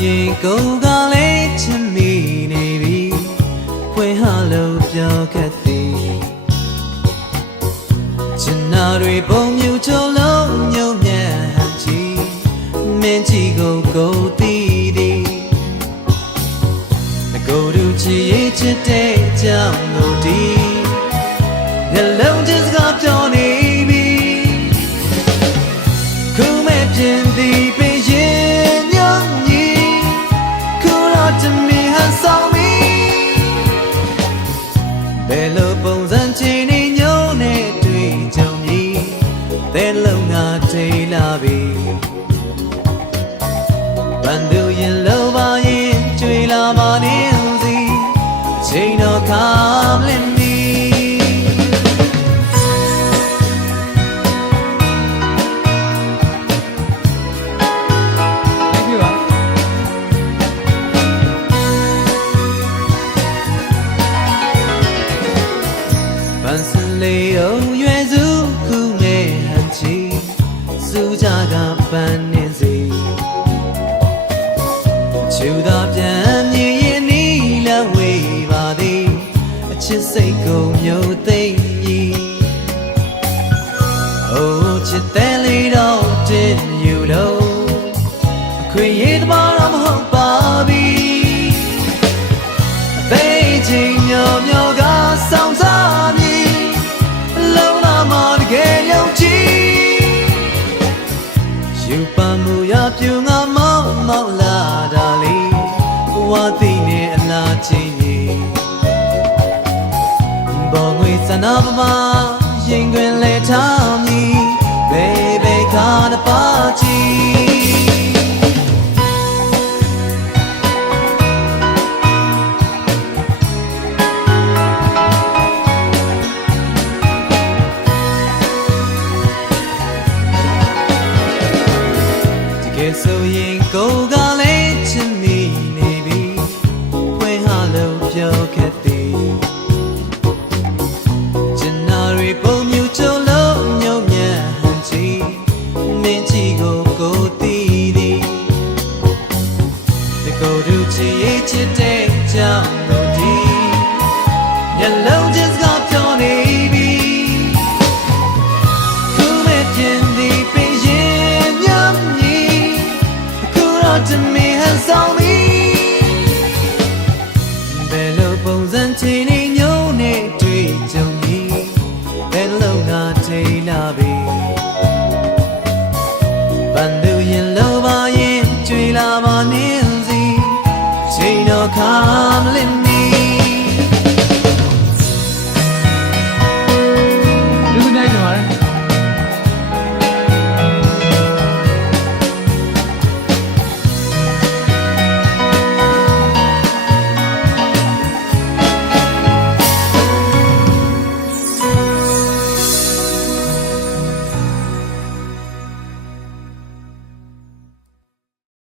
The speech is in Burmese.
ကိုယ်ကလေးချစ်မိနေပြီဖွင့်ဟာလို့ပြောခဲ့သည်ချင်နာတွေပုံမြူချုံလုံးညုံညံ့ဟန်ချီမင်းကြီးကိုကိုယ်သိသည်ငကိုယ်သူချစ်ရေးချစ်တဲ့ကြောင့်လို့ဒီနှလုံးချင်းစကားပြောနေပြီခုမဲ့ပြင်သည် ဘယ်လိုပုံစံချင်နေညုံနဲ့တွေ့ကြုံပြီတဲ့လုံးငါထိလာပြီဘန်သူရင်လောပါရင်ကြွေလာမနေဦးစီအချိန်တော်ခါမလင်းမီ စူးကြကပန်းနေစီချူသာပြန်မြင်ရင်နီလဝေးပါသည်အချစ်စိတ်ကိုမျိုးသိမ့်ကြီးအိုးချစ်တဲ့လေးတော့တင်ယူလို့အခွင့်အရေးသမားတော့မဟုတ်ပါပြီအသေးချင်းညောညော စနာပမာရင်ခွင်လဲထားမည်ဘေဘေခါနပါချီတကယ်ဆိုရင်ကိုယ်က ဒီကိုယ်သူချစ်ရေးချစ်တဲ့ကြောင့်လို့ဒီမျက်လုံးချင်းစကားပြောနေပြီခုမဲ့ပြင်သည်ပင်ရင်ညံ့ညီခုတော့တမင်ဟန်ဆောင်မီဘယ်လိုပုံစံချင်နေညုံနဲ့တွေ့ကြုံပြီးဘယ်လုံးကထိလာပြီ ပါရင်